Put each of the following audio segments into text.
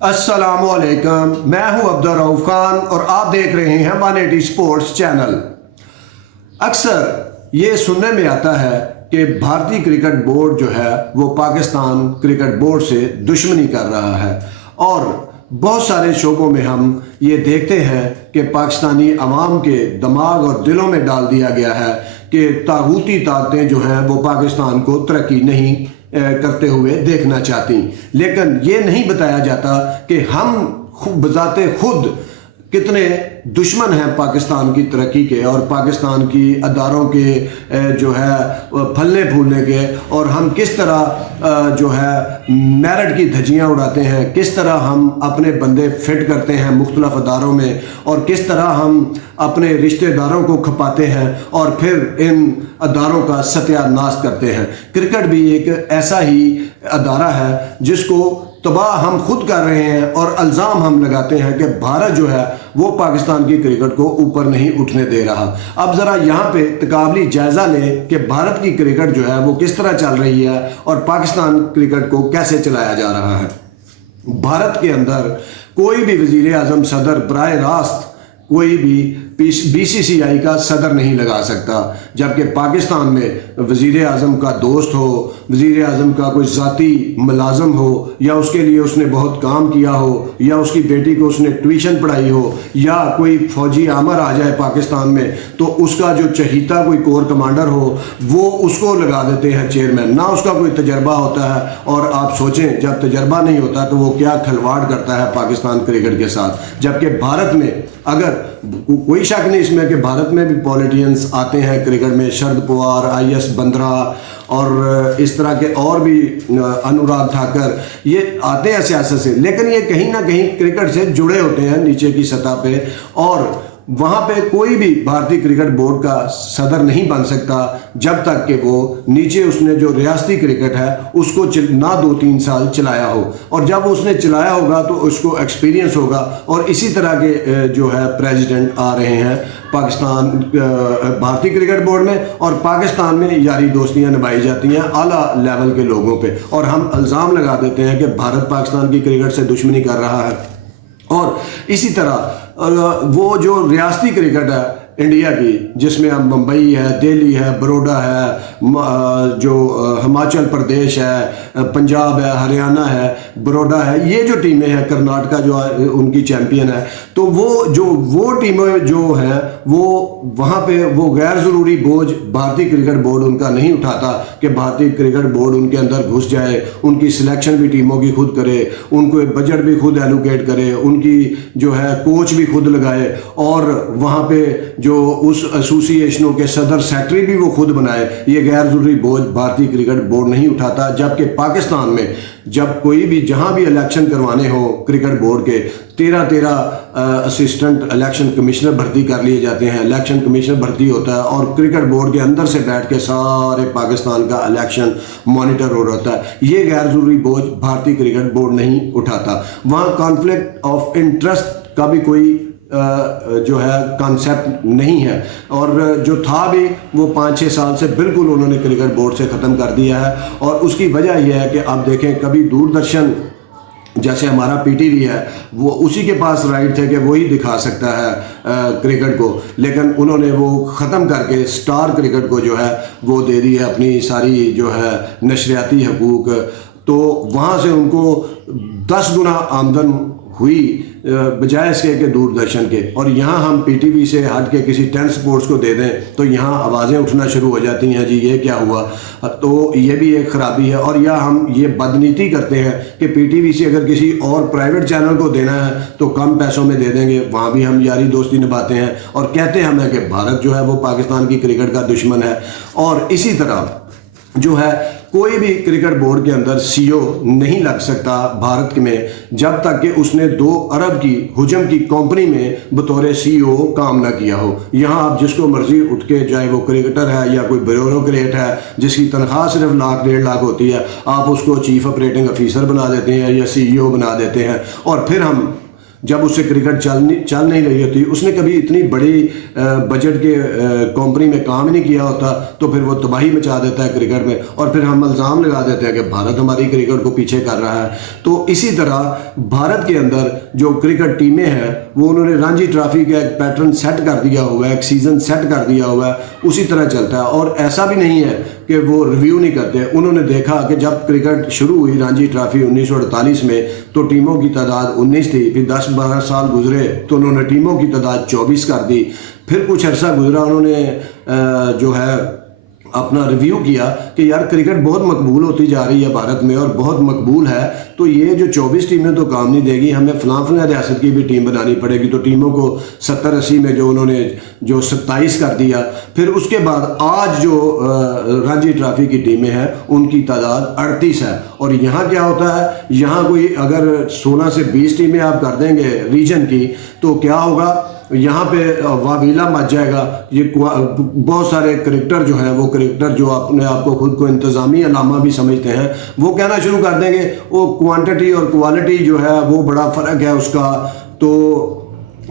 अस्सलामुअलैकुम, मैं हूं अब्दुल रऊफ खान और आप देख रहे हैं 180 स्पोर्ट्स चैनल। अक्सर ये सुनने में आता है कि भारतीय क्रिकेट बोर्ड जो है वो पाकिस्तान क्रिकेट बोर्ड से दुश्मनी कर रहा है और बहुत सारे शोबों में हम ये देखते हैं कि पाकिस्तानी अवाम के दिमाग और दिलों में डाल दिया गया है कि तागूती ताकतें जो हैं वो पाकिस्तान को तरक्की नहीं करते हुए देखना चाहती। लेकिन ये नहीं बताया जाता कि हम बजाते खुद कितने दुश्मन हैं पाकिस्तान की तरक्की के और पाकिस्तान की अदारों के जो है फलने फूलने के, और हम किस तरह जो है मेरिट की धज्जियां उड़ाते हैं, किस तरह हम अपने बंदे फिट करते हैं मुख्तलिफ अदारों में, और किस तरह हम अपने रिश्तेदारों को खपाते हैं और फिर इन अदारों का सत्यानाश करते हैं। क्रिकेट भी एक ऐसा ही अदारा है जिसको तबाह हम खुद कर रहे हैं और इल्ज़ाम हम लगाते हैं कि भारत जो है वो पाकिस्तान की क्रिकेट को ऊपर नहीं उठने दे रहा। अब ज़रा यहाँ पे तकाबली जायज़ा लें कि भारत की क्रिकेट जो है वो किस तरह चल रही है और पाकिस्तान क्रिकेट को कैसे चलाया जा रहा है। भारत के अंदर कोई भी वज़ीर आज़म सदर बराह रास्त कोई भी BCCI का सदर नहीं लगा सकता, जबकि पाकिस्तान में वज़ीर आज़म का दोस्त हो, वज़ीर आज़म का कोई ज़ाती मुलाज़म हो, या उसके लिए उसने बहुत काम किया हो, या उसकी बेटी को उसने ट्यूशन पढ़ाई हो, या कोई फ़ौजी आमर आ जाए पाकिस्तान में तो उसका जो चहीता कोई कोर कमांडर हो वो उसको लगा देते हैं चेयरमैन। ना उसका कोई तजर्बा होता है, और आप सोचें जब तजर्बा नहीं होता तो वो क्या खिलवाड़ करता है पाकिस्तान क्रिकेट के साथ। जबकि भारत में अगर कोई शक नहीं इसमें कि भारत में भी पॉलिटिशियंस आते हैं क्रिकेट में, शरद पवार, IS बंद्रा और इस तरह के और भी अनुराग ठाकर, ये आते हैं सियासत से, लेकिन ये कहीं ना कहीं क्रिकेट से जुड़े होते हैं नीचे की सतह पे, और वहाँ पे कोई भी भारतीय क्रिकेट बोर्ड का सदर नहीं बन सकता जब तक कि वो नीचे उसने जो रियासती क्रिकेट है उसको ना 2-3 साल चलाया हो, और जब उसने चलाया होगा तो उसको एक्सपीरियंस होगा। और इसी तरह के जो है प्रेसिडेंट आ रहे हैं पाकिस्तान भारतीय क्रिकेट बोर्ड में, और पाकिस्तान में यारी दोस्तियां निभाई जाती हैं आला लेवल के लोगों पे, और हम इल्ज़ाम लगा देते हैं कि भारत पाकिस्तान की क्रिकेट से दुश्मनी कर रहा है। और इसी तरह वो जो रियासती क्रिकेट है इंडिया की, जिसमें अब मुंबई है, दिल्ली है, बड़ौदा है, जो हिमाचल प्रदेश है, पंजाब है, हरियाणा है, बड़ौदा है, ये जो टीमें हैं, कर्नाटका जो उनकी चैंपियन है, तो वो टीमें जो हैं वो वहाँ पे वो गैर ज़रूरी बोझ भारतीय क्रिकेट बोर्ड उनका नहीं उठाता कि भारतीय क्रिकेट बोर्ड उनके अंदर घुस जाए, उनकी सिलेक्शन भी टीमों की खुद करे, उनको बजट भी खुद एलोकेट करे, उनकी जो है कोच भी खुद लगाए, और वहाँ पे जो उस एसोसिएशनों के सदर सेक्रेटरी भी वो खुद बनाए। ये गैर जरूरी बोझ भारतीय क्रिकेट बोर्ड नहीं उठाता। जबकि पाकिस्तान में जब कोई भी जहां भी इलेक्शन करवाने हो क्रिकेट बोर्ड के 13 असिस्टेंट इलेक्शन कमिश्नर भर्ती कर लिए जाते हैं, इलेक्शन कमिश्नर भर्ती होता है और क्रिकेट बोर्ड के अंदर से बैठ के सारे पाकिस्तान का इलेक्शन मॉनिटर हो रहा है। ये गैर जरूरी बोझ भारतीय क्रिकेट बोर्ड नहीं उठाता। वहाँ कॉन्फ्लिक्ट ऑफ इंटरेस्ट का भी कोई जो है कॉन्सेप्ट नहीं है, और जो था भी वो 5-6 साल से बिल्कुल उन्होंने क्रिकेट बोर्ड से ख़त्म कर दिया है। और उसकी वजह यह है कि आप देखें, कभी दूरदर्शन जैसे हमारा PTV है वो उसी के पास राइट थे कि वही दिखा सकता है क्रिकेट को, लेकिन उन्होंने वो ख़त्म करके स्टार क्रिकेट को जो है वो दे दी है अपनी सारी जो है नशरियाती हकूक़। तो वहाँ से उनको 10 गुना आमदन हुई बजाय इसके कि दूरदर्शन के। और यहाँ हम PTV से हट के किसी 10 स्पोर्ट्स को दे दें तो यहाँ आवाज़ें उठना शुरू हो जाती हैं, जी ये क्या हुआ। तो ये भी एक ख़राबी है। और या हम ये बदनीति करते हैं कि PTV से अगर किसी और प्राइवेट चैनल को देना है तो कम पैसों में दे देंगे, वहाँ भी हम यारी दोस्ती निभाते हैं और कहते हैं हमें कि भारत जो है वो पाकिस्तान की क्रिकेट का दुश्मन है। और इसी तरह जो है कोई भी क्रिकेट बोर्ड के अंदर CEO नहीं लग सकता भारत में जब तक कि उसने 2 अरब की हुजम की कंपनी में बतौर CEO काम ना किया हो। यहाँ आप जिसको मर्जी उठ के, चाहे वो क्रिकेटर है या कोई ब्यूरोक्रेट है जिसकी तनख्वाह सिर्फ 1-1.5 लाख होती है, आप उसको चीफ ऑपरेटिंग ऑफिसर बना देते हैं या CEO बना देते हैं। और फिर हम जब उससे क्रिकेट चल नहीं रही होती, उसने कभी इतनी बड़ी बजट के कंपनी में काम नहीं किया होता, तो फिर वो तबाही मचा देता है क्रिकेट में, और फिर हम इल्ज़ाम लगा देते हैं कि भारत हमारी क्रिकेट को पीछे कर रहा है। तो इसी तरह भारत के अंदर जो क्रिकेट टीमें हैं वो उन्होंने रणजी ट्रॉफी का एक पैटर्न सेट कर दिया हुआ है, एक सीज़न सेट कर दिया हुआ है, उसी तरह चलता है। और ऐसा भी नहीं है कि वो रिव्यू नहीं करते। उन्होंने देखा कि जब क्रिकेट शुरू हुई रणजी ट्रॉफी 1948 में, तो टीमों की तादाद 19 थी, फिर 10-12 साल गुजरे तो उन्होंने टीमों की तादाद 24 कर दी। फिर कुछ अरसा गुजरा, उन्होंने जो है अपना रिव्यू किया कि यार क्रिकेट बहुत मकबूल होती जा रही है भारत में और बहुत मकबूल है, तो ये जो 24 टीमें तो काम नहीं देगी, हमें फलां रियासत की भी टीम बनानी पड़ेगी। तो टीमों को 70-80 में जो उन्होंने जो 27 कर दिया। फिर उसके बाद आज जो रणजी ट्रॉफी की टीमें हैं उनकी तादाद 38 है। और यहाँ क्या होता है, यहाँ कोई अगर 16 से 20 टीमें आप कर देंगे रीजन की, तो क्या होगा, यहाँ पे वावीला मच जाएगा। ये बहुत सारे क्रिकेटर जो हैं, वो क्रिकेटर जो अपने आप को खुद को इंतज़ामी अलामा भी समझते हैं, वो कहना शुरू कर देंगे वो क्वांटिटी और क्वालिटी जो है वो बड़ा फ़र्क है उसका। तो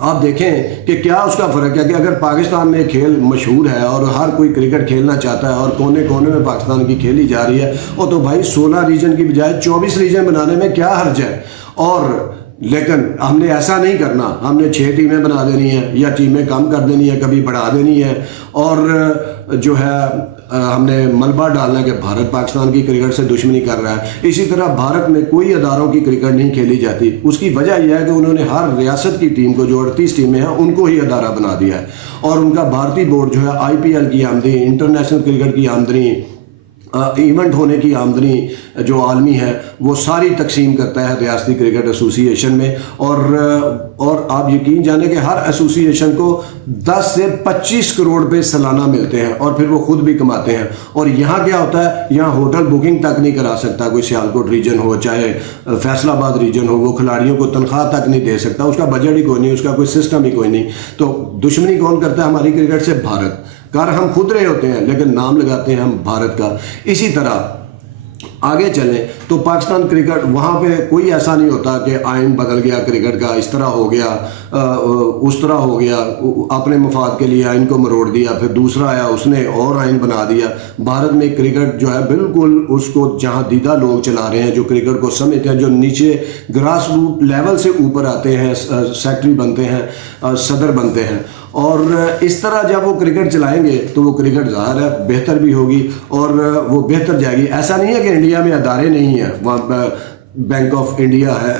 आप देखें कि क्या उसका फ़र्क है कि अगर पाकिस्तान में खेल मशहूर है और हर कोई क्रिकेट खेलना चाहता है और कोने कोने में पाकिस्तान की खेली जा रही है, और तो भाई 16 रीजन की बजाय 24 रीजन बनाने में क्या हर्ज है। और लेकिन हमने ऐसा नहीं करना, हमने 6 टीमें बना देनी है या टीमें कम कर देनी है, कभी बढ़ा देनी है, और जो है हमने मलबा डालना कि भारत पाकिस्तान की क्रिकेट से दुश्मनी कर रहा है। इसी तरह भारत में कोई अदारों की क्रिकेट नहीं खेली जाती। उसकी वजह यह है कि उन्होंने हर रियासत की टीम को, जो 38 टीमें हैं, उनको ही अदारा बना दिया है। और उनका भारतीय बोर्ड जो है IPL की आमदनी, इंटरनेशनल क्रिकेट की आमदनी, इवेंट होने की आमदनी जो आलमी है वो सारी तकसीम करता है रियासती क्रिकेट एसोसिएशन में। और आप यकीन जाने कि हर एसोसिएशन को 10 से 25 करोड़ रुपए सालाना मिलते हैं, और फिर वो खुद भी कमाते हैं। और यहाँ क्या होता है, यहाँ होटल बुकिंग तक नहीं करा सकता कोई सियालकोट रीजन हो चाहे फैसलाबाद रीजन हो, वो खिलाड़ियों को तनख्वाह तक नहीं दे सकता, उसका बजट ही कोई नहीं, उसका कोई सिस्टम ही कोई नहीं। तो दुश्मनी कौन करता है हमारी क्रिकेट से? भारत। कर हम खुद रहे होते हैं लेकिन नाम लगाते हैं हम भारत का। इसी तरह आगे चलें तो पाकिस्तान क्रिकेट, वहाँ पे कोई ऐसा नहीं होता कि आइन बदल गया क्रिकेट का, इस तरह हो गया, उस तरह हो गया, अपने मफाद के लिए आइन को मरोड़ दिया, फिर दूसरा आया उसने और आइन बना दिया। भारत में क्रिकेट जो है बिल्कुल उसको जहाँ दीदा लोग चला रहे हैं, जो क्रिकेट को समझते हैं, जो नीचे ग्रास रूट लेवल से ऊपर आते हैं, सेक्रेटरी बनते हैं, सदर बनते हैं, और इस तरह जब वो क्रिकेट चलाएंगे तो वो क्रिकेट ज़ाहिर है बेहतर भी होगी और वो बेहतर जाएगी। ऐसा नहीं है कि इंडिया में अदारे नहीं हैं, वहाँ बैंक ऑफ इंडिया है,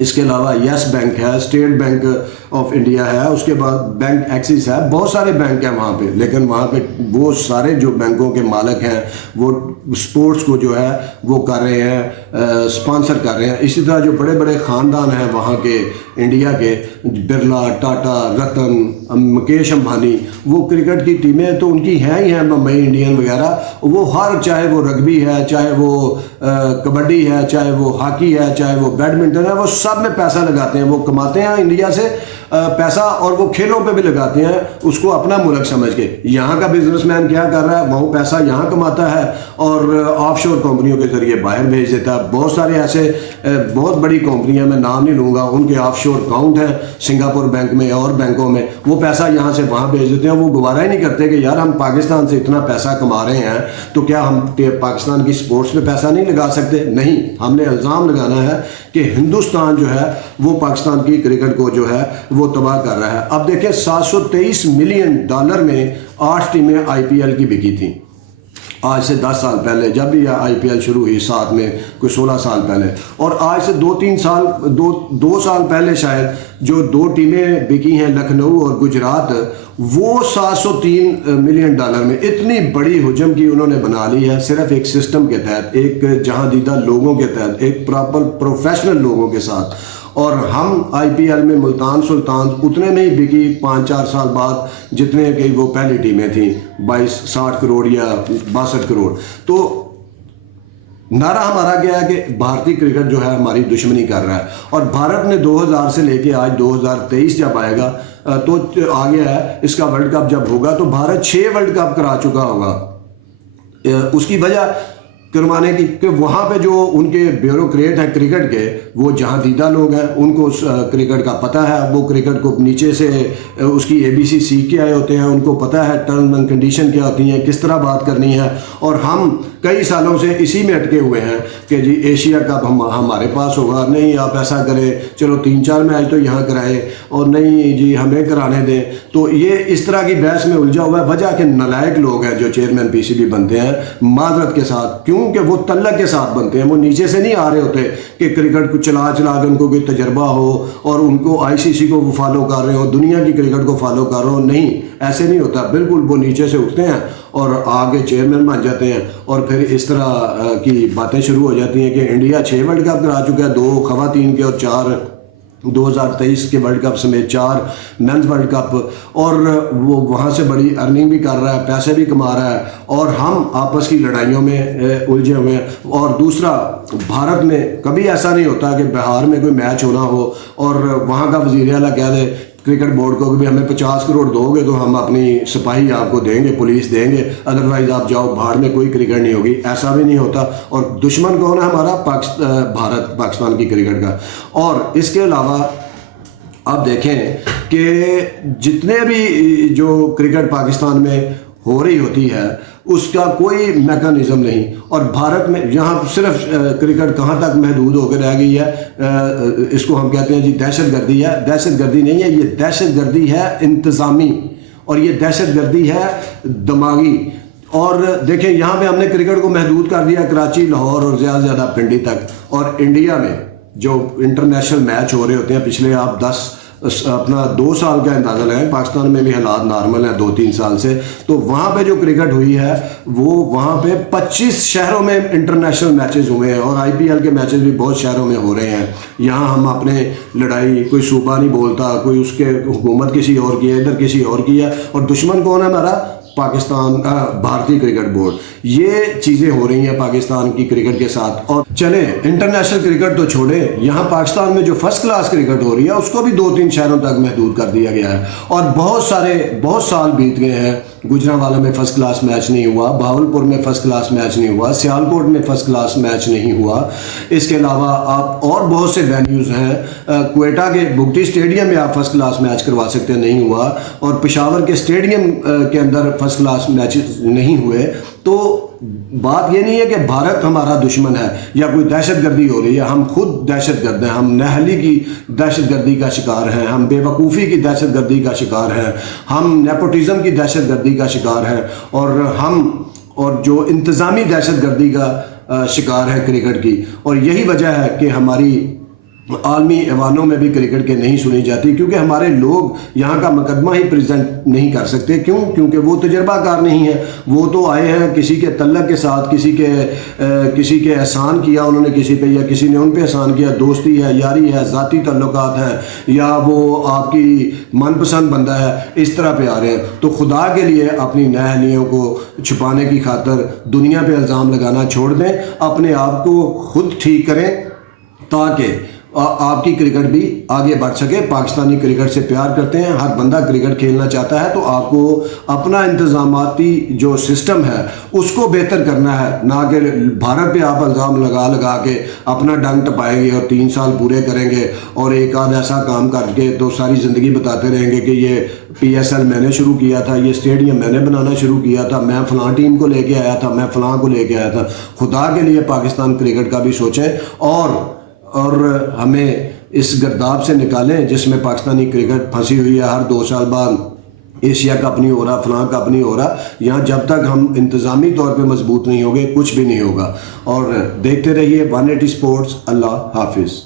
इसके अलावा यस बैंक है, स्टेट बैंक ऑफ इंडिया है, उसके बाद बैंक एक्सिस है, बहुत सारे बैंक हैं वहाँ पे। लेकिन वहाँ पे वो सारे जो बैंकों के मालिक हैं वो स्पोर्ट्स को जो है वो कर रहे हैं, स्पॉन्सर कर रहे हैं। इसी तरह जो बड़े बड़े ख़ानदान हैं वहाँ के इंडिया के, बिरला, टाटा, रतन, मुकेश अंबानी, वो क्रिकेट की टीमें तो उनकी हैं ही हैं, मुंबई इंडियन वगैरह, वो हर, चाहे वो रग्बी है, चाहे वो कबड्डी है, चाहे वो हॉकी है, चाहे वो बैडमिंटन है, वो सब में पैसा लगाते हैं, वो कमाते हैं इंडिया से पैसा, और वो खेलों पे भी लगाते हैं उसको अपना मुल्क समझ के। यहाँ का बिजनेसमैन क्या कर रहा है, वो पैसा यहाँ कमाता है और ऑफशोर कंपनियों के जरिए बाहर भेज देता है। बहुत सारे ऐसे बहुत बड़ी कंपनियां, मैं नाम नहीं लूँगा, उनके ऑफशोर अकाउंट हैं सिंगापुर बैंक में और बैंकों में, वो पैसा यहाँ से वहाँ भेज देते हैं। वो गवारा ही नहीं करते कि यार हम पाकिस्तान से इतना पैसा कमा रहे हैं तो क्या हम पाकिस्तान की स्पोर्ट्स में पैसा नहीं लगा सकते? नहीं, हमने इल्ज़ाम लगाना है कि हिंदुस्तान जो है वो पाकिस्तान की क्रिकेट को जो है वो तबाह कर रहा है। अब देखिए $723 मिलियन में 8 टीमें IPL की बिकी थी आज से 10 साल पहले, जब भी IPL शुरू हुई, साथ में कोई 16 साल पहले। और आज से 2-3 साल, दो साल पहले शायद जो 2 टीमें बिकी हैं लखनऊ और गुजरात, वो $703 मिलियन में इतनी बड़ी हुजम की उन्होंने बना ली है, सिर्फ एक सिस्टम के तहत, एक जहां दीदा लोगों के तहत, एक प्रॉपर प्रोफेशनल लोगों के साथ। और हम IPL में मुल्तान सुल्तान उतने में ही बिकी 5-4 साल बाद जितने की वो पहली टीमें थी, 60 करोड़ या 62 करोड़। तो नारा हमारा क्या है कि भारतीय क्रिकेट जो है हमारी दुश्मनी कर रहा है। और भारत ने 2000 से लेके आज 2023 जब आएगा तो आ गया है, इसका वर्ल्ड कप जब होगा तो भारत 6 वर्ल्ड कप करा चुका होगा। उसकी वजह करवाने की, कि वहाँ पे जो उनके ब्यूरोक्रेट हैं क्रिकेट के, वो जहाँ दीदा लोग हैं, उनको क्रिकेट का पता है, वो क्रिकेट को नीचे से उसकी ABC सीख के आए होते हैं, उनको पता है टर्म्स एंड कंडीशन क्या होती हैं, किस तरह बात करनी है। और हम कई सालों से इसी में अटके हुए हैं कि जी एशिया कप हमारे पास होगा, नहीं आप ऐसा करें, चलो 3-4 मैच तो यहाँ कराए, और नहीं जी हमें कराने दें। तो ये इस तरह की बहस में उलझा हुआ है। वजह के नालायक लोग हैं जो चेयरमैन PCB बनते हैं, माजरत के साथ, क्योंकि वो तल्लक के साथ बनते हैं, वो नीचे से नहीं आ रहे होते कि क्रिकेट को चला चला के उनको कोई तजर्बा हो और उनको ICC को वो फॉलो कर रहे हो, दुनिया की क्रिकेट को फॉलो कर रहे हो। नहीं, ऐसे नहीं होता, बिल्कुल वो नीचे से उठते हैं और आगे चेयरमैन बन जाते हैं, और फिर इस तरह की बातें शुरू हो जाती हैं कि इंडिया 6 वर्ल्ड कप करा चुका है, 2 खवातीन के और 4 2023 के वर्ल्ड कप समेत 4 मेंस वर्ल्ड कप, और वो वहाँ से बड़ी अर्निंग भी कर रहा है, पैसे भी कमा रहा है, और हम आपस की लड़ाइयों में उलझे हुए हैं। और दूसरा, भारत में कभी ऐसा नहीं होता कि बिहार में कोई मैच होना हो और वहाँ का वज़ीर आला कह दे क्रिकेट बोर्ड को कि भी हमें 50 करोड़ दोगे तो हम अपनी सिपाही आपको देंगे, पुलिस देंगे, अदरवाइज आप जाओ बाहर में, कोई क्रिकेट नहीं होगी। ऐसा भी नहीं होता। और दुश्मन कौन है हमारा? भारत, पाकिस्तान की क्रिकेट का। और इसके अलावा आप देखें कि जितने भी जो क्रिकेट पाकिस्तान में हो रही होती है उसका कोई मैकेनिज़्म नहीं, और भारत में यहाँ सिर्फ क्रिकेट कहाँ तक महदूद होकर रह गई है। इसको हम कहते हैं जी दहशतगर्दी है। दहशतगर्दी नहीं है, ये दहशतगर्दी है इंतज़ामी, और ये दहशतगर्दी है दिमागी। और देखें, यहाँ पे हमने क्रिकेट को महदूद कर दिया कराची, लाहौर और ज़्यादा से ज़्यादा पिंडी तक। और इंडिया में जो इंटरनेशनल मैच हो रहे होते हैं पिछले आप 2 साल का अंदाज़ा लगाएं, पाकिस्तान में भी हालात नॉर्मल है 2-3 साल से, तो वहाँ पे जो क्रिकेट हुई है वो वहाँ पे 25 शहरों में इंटरनेशनल मैचेस हुए हैं, और IPL के मैचेस भी बहुत शहरों में हो रहे हैं। यहाँ हम अपने लड़ाई, कोई सूबा नहीं बोलता, कोई उसके हुकूमत किसी और की है, इधर किसी और की है, और दुश्मन कौन है हमारा? पाकिस्तान का भारतीय क्रिकेट बोर्ड। ये चीज़ें हो रही हैं पाकिस्तान की क्रिकेट के साथ। और चले इंटरनेशनल क्रिकेट तो छोड़े, यहाँ पाकिस्तान में जो फर्स्ट क्लास क्रिकेट हो रही है उसको भी 2-3 शहरों तक महदूद कर दिया गया है। और बहुत साल बीत गए हैं, गुजरांवाला में फर्स्ट क्लास मैच नहीं हुआ, भावलपुर में फर्स्ट क्लास मैच नहीं हुआ, सियालकोट में फर्स्ट क्लास मैच नहीं हुआ। इसके अलावा आप और बहुत से वेन्यूज़ हैं, क्वेटा के बुगटी स्टेडियम में आप फर्स्ट क्लास मैच करवा सकते हैं, नहीं हुआ। और पेशावर के स्टेडियम के अंदर फर्स्ट क्लास मैच नहीं हुए। तो बात ये नहीं है कि भारत हमारा दुश्मन है या कोई दहशतगर्दी हो रही है, हम खुद दहशतगर्द हैं, हम नहली की दहशतगर्दी का शिकार हैं, हम बेवकूफ़ी की दहशतगर्दी का शिकार हैं, हम नेपोटिज़म की दहशतगर्दी का शिकार हैं, और जो इंतज़ामी दहशतगर्दी का शिकार है क्रिकेट की। और यही वजह है कि हमारी आलमी ऐवानों में भी क्रिकेट के नहीं सुनी जाती, क्योंकि हमारे लोग यहाँ का मुकदमा ही प्रेजेंट नहीं कर सकते। क्यों? क्योंकि वो तजर्बाकार नहीं है। वो तो आए हैं किसी के तल्लक के साथ, किसी के एहसान किया उन्होंने किसी पे, या किसी ने उन पे एहसान किया, दोस्ती है, यारी है, ज़ाती ताल्लुकात हैं, या वो आपकी मनपसंद बंदा है, इस तरह पे आ रहे हैं। तो खुदा के लिए अपनी नाअहलियों को छुपाने की खातर दुनिया पे इल्ज़ाम लगाना छोड़ दें, अपने आप को खुद ठीक करें ताकि आपकी क्रिकेट भी आगे बढ़ सके। पाकिस्तानी क्रिकेट से प्यार करते हैं, हर बंदा क्रिकेट खेलना चाहता है, तो आपको अपना इंतज़ामाती जो सिस्टम है उसको बेहतर करना है, ना कि भारत पे आप इल्ज़ाम लगा के अपना डंग टपाएंगे और 3 साल पूरे करेंगे और एक आध ऐसा काम करके तो सारी ज़िंदगी बताते रहेंगे कि ये PSL मैंने शुरू किया था, ये स्टेडियम मैंने बनाना शुरू किया था, मैं फ़लाँ टीम को लेके आया था, मैं फ़लाँ को लेके आया था। खुदा के लिए पाकिस्तान क्रिकेट का भी सोचें और हमें इस गर्दाब से निकालें जिसमें पाकिस्तानी क्रिकेट फंसी हुई है। हर 2 साल बाद एशिया कप नहीं हो रहा, फलां कप नहीं हो रहा। यहाँ जब तक हम इंतज़ामी तौर पे मजबूत नहीं होंगे कुछ भी नहीं होगा। और देखते रहिए 180 स्पोर्ट्स। अल्लाह हाफिज़।